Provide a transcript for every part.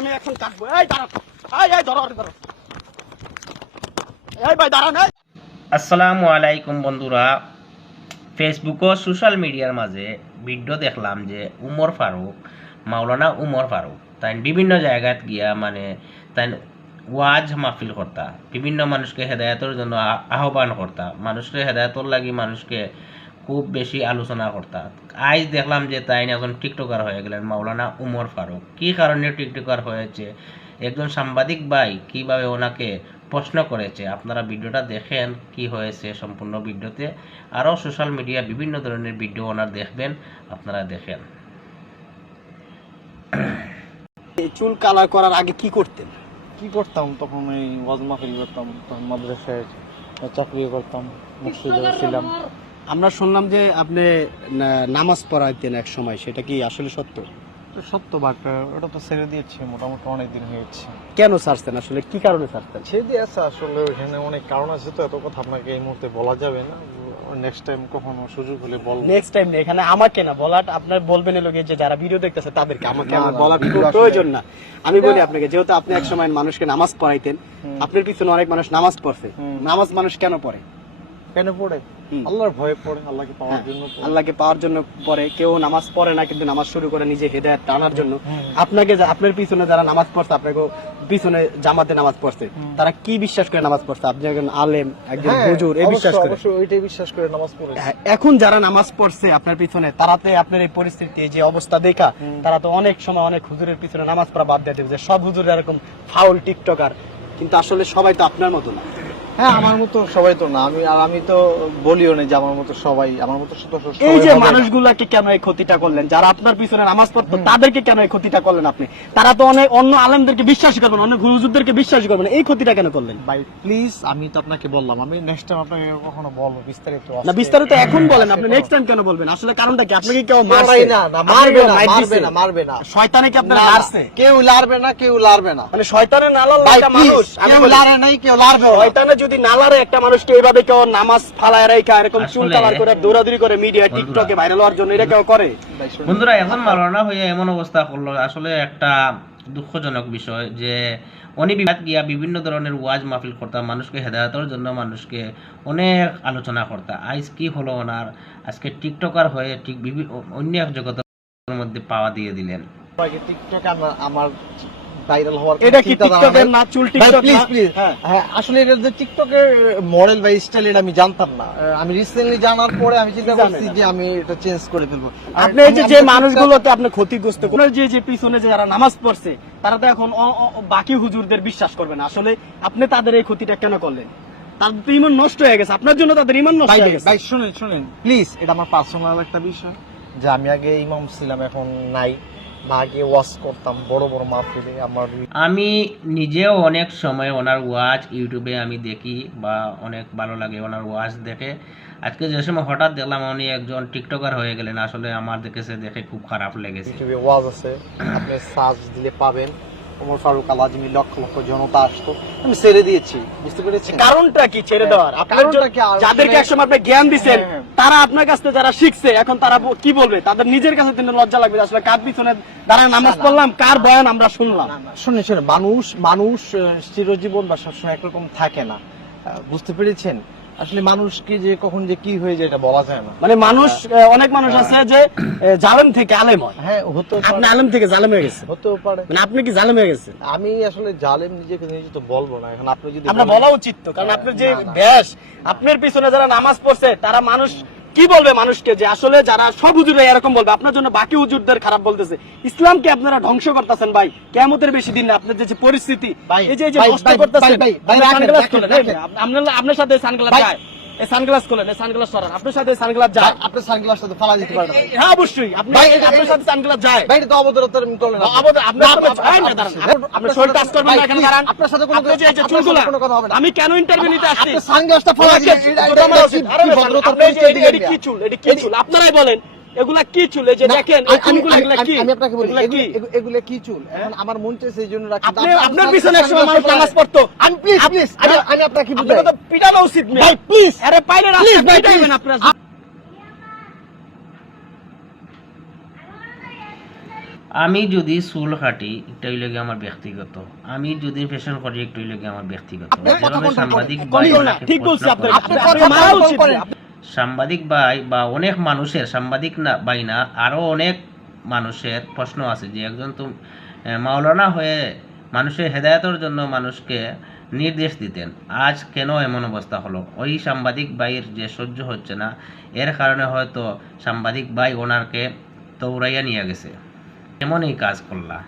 আমি এখন কাটবো। এই দাঁড়ান, এই ধরো ধরো, এই ভাই দাঁড়ান। আসসালামু আলাইকুম বন্ধুরা, ফেসবুক ও সোশ্যাল মিডিয়ার মাঝে ভিডিও দেখলাম যে উমর ফারুক, মাওলানা উমর ফারুক তাই বিভিন্ন জায়গাত গিয়া মানে তাই ওয়াজ মাহফিল করতা, বিভিন্ন মানুষকে হেদায়তের জন্য আহ্বান করতা, মানুষকে হেদায়তর লাগি মানুষকে খুব বেশি আলোচনা করতা। আজ দেখলাম যে তাই এখন টিকটকার হয়ে গেলেন মাওলানা উমর ফারুক। কি কারণে টিকটকার হয়েছে, একজন সাংবাদিক ভাই কিভাবে ওনাকে প্রশ্ন করেছে, আপনারা ভিডিওটা দেখেন কি হয়েছে সম্পূর্ণ ভিডিওতে। আরও সোশ্যাল মিডিয়া বিভিন্ন ধরনের ভিডিও ওনার দেখবেন, আপনারা দেখেন। চুল কালার করার আগে কি করতেন? কি করতাম তখন? এই ওয়াজ মাহফিল করতাম, তখন মাদ্রাসায় চাকরি করতাম, মসজিদে ছিলাম। আমরা শুনলাম যে আপনি নামাজ পড়াইতেন এক সময়, সেটা কি আসলে সত্য? সত্য, বাট ওটা তো ছেড়ে দিয়েছি মোটামুটি অনেকদিন হয়েছে। কেন ছাড়ছেন, আসলে কি কারণে ছাড়তেন? ছেড়ে দিয়েছে আসলে ওখানে অনেক কারণ আছে, তো এত কথা আপনাকে এই মুহূর্তে বলা যাবে না। নেক্সট টাইম কখনো সুযোগ হলে বলবো। নেক্সট টাইম এখানে আমাকে না বলা, আপনার বলবেন লোকে যে যারা ভিডিও দেখতেছে তাদেরকে, আমাকে না, আমার না, বলা ভিডিও আসলে- প্রয়োজন না। আমি বলি আপনাকে, যেহেতু আপনি এক সময় মানুষকে নামাজ পড়াইতেন, আপনার পিছনে অনেক মানুষ নামাজ পড়ছে। নামাজ মানুষ কেন পড়ে? কেন পড়ে? আল্লাহর ভয়ে পড়ে, আল্লাহকে পাওয়ার জন্য পড়ে। আল্লাহকে পাওয়ার জন্য পড়ে। কেউ নামাজ পড়ে না, কিন্তু নামাজ শুরু করে নিজে হেদায়েত টানার জন্য। আপনাকে আপনার পিছনে যারা নামাজ পড়ছে, আপনাকে পিছনে জামাতে নামাজ পড়ছে, তারা কি বিশ্বাস করে নামাজ পড়ছে? আপনি একজন আলেম, একজন হ্যাঁ, হুজুর, এই বিশ্বাস করে। অবশ্যই ওইটাই বিশ্বাস করে নামাজ পড়ে। এখন যারা নামাজ পড়ছে আপনার পিছনে, তারাতে আপনার এই পরিস্থিতি, এই যে অবস্থা দেখা, তারা তো অনেক সময় অনেক হুজুরের পিছনে নামাজ পড়া বাদ দিয়ে দেবে যে সব হুজুর এরকম ফাউল টিকটকার। কিন্তু আসলে সবাই তো আপনার মতো না। হ্যাঁ, আমার মতো সবাই তো না। আমি তো বলিও না যে আমার মতো সবাই, আমার মতো এই যে মানুষগুলাকে কেন এই ক্ষতিটা করলেন? যারা আপনার পিছনে নামাজ পড়তো তাদেরকে কেন এই ক্ষতিটা করলেন আপনি? তারা তো অনেক অন্য আলেমদেরকে বিশ্বাস করবেন, অনেক হুজুরদেরকে বিশ্বাস করবেন, এই ক্ষতিটা কেন করলেন? ভাই প্লিজ, আমি তো আপনাকে বললাম, আমি নেক্সট টাইম আপনাকে কখনো বলবো বিস্তারিত। না, বিস্তারিত এখন বলেন, আপনি নেক্সট টাইম কেন বলবেন? আসলে কারণটা কি? আপনাকে কেউ মারছে? মারবে না। শয়তানে কি আপনার মারছে? কেউ লারবে না, কেউ লারবে না। মানে শয়তানে না লারলে একটা মানুষ, কেউ লারে নাই, কেউ লারবে না। শয়তানে যদি না লারে একটা মানুষকে এইভাবে কেউ নামাজ ফালায় রাখা, এরকম চুল কালার করে দৌড়াদৌড়ি করে মিডিয়া টিকটকে ভাইরাল হওয়ার জন্য, এটা কেউ করে? বন্ধুরা, এখন মাওলানা হয়ে এমন অবস্থা করলো, আসলে একটা দুঃখজনক বিষয় যে উনি বিবাদ গিয়া বিভিন্ন ধরনের ওয়াজ মাহফিল করতাম, মানুষকে হেদায়তের জন্য মানুষকে অনেক আলোচনা করতা। আজ কি হলো ওনার? আজকে টিকটকার হয়ে ঠিক অন্য এক জগতের মধ্যে পাওয়া দিয়ে দিলেন। টিকটক আমার ভাইরাল হওয়ার এটা কি টিকটকের না? চুল টিকটক প্লিজ না? প্লিজ। হ্যাঁ, আসলে এটা যে টিকটকের মডেল বা স্টাইল, এটা আমি জানতাম না। আমি রিসেন্টলি জানার পরে আমি চিন্তা করছি যে আমি এটা চেঞ্জ করে ফেলবো। আপনি এই যে মানুষগুলোতে আপনি ক্ষতিগ্রস্ত করেন, যে পিছনে যে যারা নামাজ পড়ছে, তারা তো এখন বাকি হুজুরদের বিশ্বাস করবে না। আসলে আপনি তাদের এই ক্ষতিটা কেন করলেন? তাদের তো ঈমান নষ্ট হয়ে গেছে, আপনার জন্য তাদের ঈমান নষ্ট হয়ে গেছে। ভাই শুনেন প্লিজ, এটা আমার পার্সোনাল একটা বিষয় যে আমি আগে ইমাম ছিলাম, এখন নাই। আগে ওয়াজ করতাম বড় বড় মাহফিলে। আমি নিজেও অনেক সময় ওনার ওয়াজ ইউটিউবে আমি দেখি বা অনেক ভালো লাগে ওনার ওয়াজ দেখে। আজকে যে সময় হঠাৎ দেখলাম উনি একজন টিকটকার হয়ে গেলেন, আসলে আমার দেখে খুব খারাপ লেগেছে। ইউটিউবে ওয়াজ আছে, আপনি সার্চ দিলে পাবেন। ওমর ফারুক আল আজমি, লক্ষ লক্ষ জনতা আসতো, আমি ছেড়ে দিয়েছি। বুঝতে পেরেছেন কারণটা কি ছেড়ে দেওয়ার? আপনার যাদেরকে একসময় আপনি জ্ঞান দিচ্ছেন, তারা আপনার কাছ থেকে যারা শিখছে, এখন তারা কি বলবে? তাদের নিজের কাছে কিন্তু লজ্জা লাগবে, আসলে কার পিছনে দাঁড়ায় নামাজ পড়লাম, কার বয়ান আমরা শুনলাম। শুনে মানুষ চিরজীবন বা সবসময় একরকম থাকে না। বুঝতে পেরেছেন? আসলে মানুষকে যে কখন যে কি হয়ে যায় এটা বলা যায় না। মানে মানুষ, অনেক মানুষ আছে যে জালেম থেকে আলেম হয়। হ্যাঁ, হতে আপনি আলেম থেকে জালেম হয়ে গেছে, হতেও পারে। মানে আপনি কি জালেম হয়ে গেছে? আমি আসলে জালেম নিজেকে নিজে তো বলবো না। এখন আপনি যদি আমরা বলা উচিত তো, কারণ আপনার যে ব্যাস, আপনার পিছনে যারা নামাজ পড়ছে, তারা মানুষ কি বলবে মানুষকে? যে আসলে যারা সব হুজুরা এরকম বলবে, আপনার জন্য বাকি হুজুরদের খারাপ বলতেছে। ইসলামকে আপনারা ধ্বংস করতেছেন ভাই। কিয়ামতের বেশি দিন না, আপনার যে পরিস্থিতি, এই যে কষ্ট করতেছেন। আপনার সাথে সানগ্লাস যায়, এই সানগ্লাস খোলেন, এই সানগ্লাস সরান, আপনার সাথে সানগ্লাস যায়, আপনার সানগ্লাসটা তো ফালা দিতে পারেন। হ্যাঁ অবশ্যই, আপনার সাথে সানগ্লাস যায়। ভাই, এটা তো অবদরতার করলেন। আপনার শরীর টাচ করবেন না এখানে, কারণ আপনার সাথে কোনো কথা হবে না। আমি কেন ইন্টারভিউ নিতে আসছি? আপনি সানগ্লাসটা ফালা দিয়েছেন, এটা কি চুল? এটা কি চুল? আপনারাই বলেন এগুলা কি চুল? এই যে দেখেন এই চুলগুলো, এগুলা কি? আমি আপনাকে বলি এগুলা কি চুল? এখন আমার মন চাইছে এই জন্য রাখি। আপনার পিছনে একসময় মানুষ নামাজ পড়তো। আমি প্লিজ আমি আপনাকে বুঝাই। আপনাকে তো পিটানো উচিত না ভাই, প্লিজ। আরে পাইলে রাস্তা পিটাইবেন আপনারা। আমি যদি চুল কাটি এটা হইলে গিয়ে আমার ব্যক্তিগত, আমি যদি ফ্যাশন করি একটু হইলে গিয়ে আমার ব্যক্তিগত। আপনি কথা যেভাবে control সাংবাদিক করেন। ভাই ঠিক না, ওনাকে ঠিক প্রশ্ন বলছি আপনার করে, আপনি আপনি কথা মারা control উচিত করেন। না। সাংবাদিক ভাই বা অনেক মানুষের, সাংবাদিক না ভাই না, আরো অনেক মানুষের প্রশ্ন আছে যে একজন তো মাওলানা হয়ে মানুষের হেদায়েতের জন্য মানুষকে নির্দেশ দিতেন, আজ কেন এমন অবস্থা হলো? ওই সাংবাদিক ভাইয়ের যে সহ্য হচ্ছে না, এর কারণে হয়তো সাংবাদিক ভাই ওনারকে দৌড়াইয়া নিয়ে গেছে। এমন এই কাজ করলা।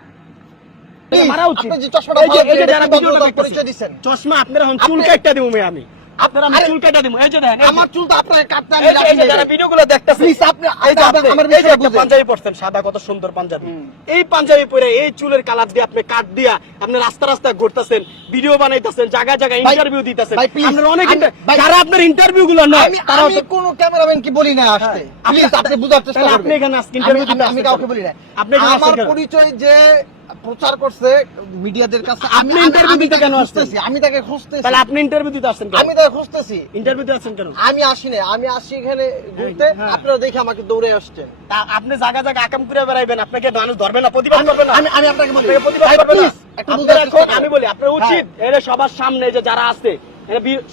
মারা উচিত। আপনি যে চশমাটা এই যে- ভালো এই যে করে যারা দেখেন, ভিডিওটা ভদ্রতার দেখতেছে, পরিচয় দিছেন। চশমা আপনার এখন চুল আপনি- কাটটা দিব আমি আপনার আমি আরে- চুল কাটা দিব। এই যে দেখেন, আমার চুল তো আপনার কাটতে আমি এই যে- রাখি এই যে নাই যারা ভাই। ভিডিওগুলো দেখতেছে, Please, আপনি এই যে আপনি- আমার এই যে বিষয়টা একটা বুঝেন। পাঞ্জাবি পরছেন, সাদা কত সুন্দর পাঞ্জাবি। হুম। এই পাঞ্জাবি পরে এই চুলের কালার দিয়ে আপনি কাট দিয়া আপনি রাস্তা রাস্তায় ঘুরতেছেন, ভিডিও বানাইতেছেন, জায়গায় জায়গায় ভাই- ইন্টারভিউ দিতেছেন। ভাই, please, আপনার অনেক ভাই- যারা আপনার ইন্টারভিউ গুলো নয় আমি তারা আমি কোন ক্যামেরাম্যান কি বলি না আসতে। আপনি- Please, আপনি বুঝার চেষ্টা তাহলে করবেন। আপনি এখানে আজকে interview দিতে আমি আসছেন কাউকে কেন? বলি না। আপনি এখানে আমার আসছেন কেন? পরিচয় যে প্রচার করছে মিডিয়াদের কাছে, আপনি interview দিতে তাকে কেন আসছেন? খুঁজতেছি, আমি তাকে খুঁজতেছি, তাহলে আপনি ইন্টারভিউ দিতে আসছেন কেন? আমি তাকে খুঁজতেছি। ইন্টারভিউ দিতে আসছেন কেন? আমি আসি না, আমি আসি এখানে ঘুরতে, হ্যাঁ। আপনারা দেখে আমাকে দৌড়ে আসছেন। তা আপনি জায়গা জায়গা আকাম করে বেড়াইবেন, আপনাকে মানুষ ধরবে না, প্রতিবাদ করবে না। আমি আপনাকে বলি, আপনাকে প্রতিবাদ ভাই, করবে না। please, একটু আপনার বুঝার এখন- চেষ্টা করেন। আমি বলি আপনার উচিত এর সবার সামনে যে যারা আছে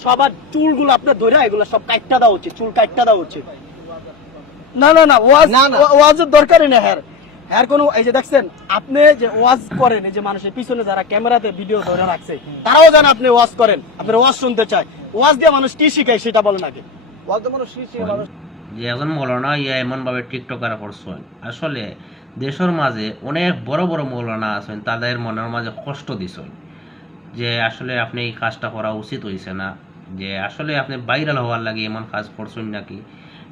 সবার চুলগুলো আপনার ধরে এগুলো সব কাটটা দেওয়া উচিত, চুল কাটটা দেওয়া উচিত। না না না, ওয়াজ না, না। ওয়াজের দরকারই না। হ্যার কোনো এই যে দেখছেন আপনি যে ওয়াজ করেন, এই যে মানুষের পিছনে যারা ক্যামেরাতে ভিডিও ধরে রাখছে তারাও জানে আপনি ওয়াজ করেন, আপনার ওয়াজ শুনতে চায়। ওয়াজ দিয়ে মানুষ কি শিখায় সেটা বলেন আগে। ওয়াজ তো মানুষ শিখছে, মানুষ যে একজন মৌলানা ইয়া এমনভাবে টিকটকার করছেন, আসলে দেশের মাঝে অনেক বড় বড় মৌলানা আছেন, তাদের মনের মাঝে কষ্ট দিছেন যে আসলে আপনি এই কাজটা করা উচিত হয়েছে না, যে আসলে আপনি ভাইরাল হওয়ার লাগে এমন কাজ করছেন নাকি,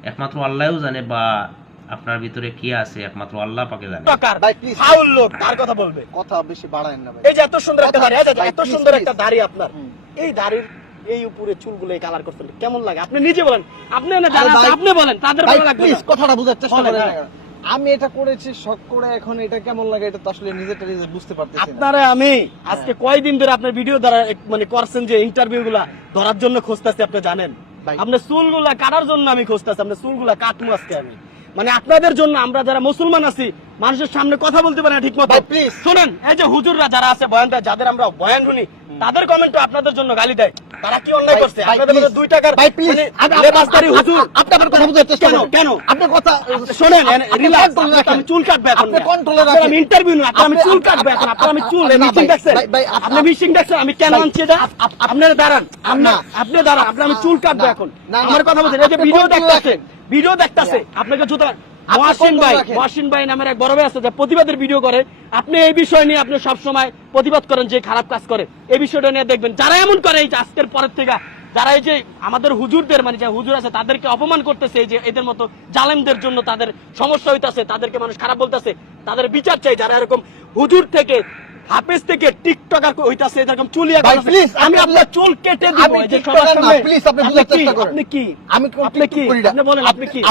একমাত্র আল্লাহও জানে, বা আপনার ভিতরে কি আছে একমাত্র আল্লাহ পাকে জানে। টাকার ভাই, please, ফাউল লোক তার কথা বলবে। কথা বেশি বাড়ায়েন না ভাই। এই যে এত সুন্দর একটা দাড়ি, এই যে ভাই, এত please, সুন্দর please. একটা দাড়ি আপনার, হুম। এই দাড়ির এই উপরে চুলগুলো এই কালার করতে কেমন লাগে আপনি নিজে বলেন। আপনি না যারা আরে আছে, ভাই, আপনি বলেন তাদের ভাই, ভালো লাগবে please, না। কথাটা বুঝার চেষ্টা বলেন, করেন। হ্যাঁ। আমি এটা করেছি শখ করে, এখন এটা কেমন লাগে এটা তো আসলে নিজেটা নিজে বুঝতে পারতেছি না। আপনারা আমি আজকে কয়দিন ধরে আপনার ভিডিও দ্বারা মানে করছেন যে ইন্টারভিউ গুলা ধরার জন্য খুঁজতেছি, আপনি জানেন। ভাই। আপনার চুলগুলা কাটার জন্য আমি খুঁজতেছি, আপনার চুলগুলা কাটবো আজকে আমি, মানে আপনাদের জন্য। আমরা যারা মুসলমান আছি মানুষের সামনে কথা বলতে পারে না ঠিক মতো। ভাই, please. শুনেন, এই যে হুজুররা যারা আছে বয়ান দেয়, যাদের আমরা বয়ান শুনি, তাদের কমেন্টও আপনাদের জন্য গালি দেয়। তারা কি অন্যায় ভাই, করছে? ভাই, আপনাদের মধ্যে please. 2 টাকার ভাই, please, লেবাসদারি হুজুর। আপনি আমার কথা বুঝার চেষ্টা কেন? করেন। কেন? আপনি কথা শোনেন, আপনি রিল্যাক্স, control রাখেন। আমি চুল কাটবো এখন। আপনি control-এ আপনার রাখেন। আমি ইন্টারভিউ না, আপনার আমি আপনি- চুল কাটবো এখন। আপনার আমি চুল না, মিটিং ভাই, দেখছেন? ভাই, ভাই, আপনি মিটিং দেখছেন আমি কেন ভাই, আনছি এটা? আপনারা দাঁড়ান, না। আপনি দাঁড়ান, আপনি আমি চুল কাটবো না, এখন। না, না, আমার কথা বলছেন, এই যে আপনি ভিডিও control দেখতেছে, রাখেন। ভিডিও দেখতেছে, আপনাকে জুতা আপনি মহাসিন control ভাই, রাখেন। মহাসিন ভাই নামের এক বড় ভাই আছে যে প্রতিবাদের ভিডিও করে। আপনি এই বিষয় নিয়ে আপনি সবসময় প্রতিবাদ করেন যে খারাপ কাজ করে, এই বিষয়টা নিয়ে দেখবেন। যারা এমন করে এই যে আজকের পরের থেকে যারা এই যে আমাদের হুজুরদের মানে যে হুজুর আছে তাদেরকে অপমান করতেছে, এই যে এদের মতো জালেমদের জন্য তাদের সমস্যা হইতাছে, তাদেরকে মানুষ খারাপ বলতেছে, তাদের বিচার চাই। যারা এরকম হুজুর থেকে হাফেজ থেকে টিকটকার হইতাছে, এরকম চুলিয়া ভাই, করতেছে, please, আমি আপনি- আপনার চুল কেটে দিব। আমি এই যে টিকটকার সবার না, সামনে। please, আপনি আপনি বুঝার কি? চেষ্টা করেন। আপনি কি? আমি কোন আপনি কি? টিকটক করি না। আপনি বলেন আপনি কি?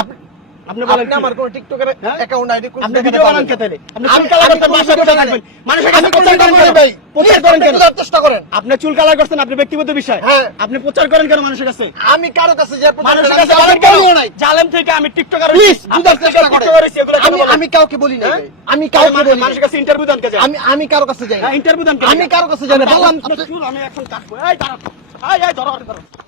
আপনি বলেন আপনি কি? আমার কোন টিকটকের হ্যাঁ? অ্যাকাউন্ট আইডি কোন আপনি ভিডিও বানান কে তাহলে? আপনি চুল কালার করতেন, বাসায় বসে থাকবেন। মানুষের কাছে প্রচার করেন কেন? ভাই, প্রচার করেন কেন? বুঝার চেষ্টা করেন। আপনি চুল কালার করছেন, আপনি ব্যক্তিগত বিষয়। হ্যাঁ। আপনি প্রচার করেন কেন মানুষের কাছে? আমি কারো কাছে যে প্রচার মানুষের করি, কাছে আমি বলেন কাউকে কেন? বলিও নাই। জালেম থেকে আমি টিকটকার প্লিজ হইছি। বুঝার আপনি চেষ্টা করেন। টিকটকার হইছি, এগুলো কেন বলেন? আমি কাউকে বলি নাই হ্যাঁ? ভাই। আমি কাউকে বলি নাই। মানুষের কাছে ইন্টারভিউ দেন কে যায়? আমি কারো কাছে যাই না। ইন্টারভিউ দেন কে? আমি কারো কাছে যাই না। বললাম আপনার চুল আমি এখন কাটবো। এই দাঁড়াও, এই ধরো, ধরো।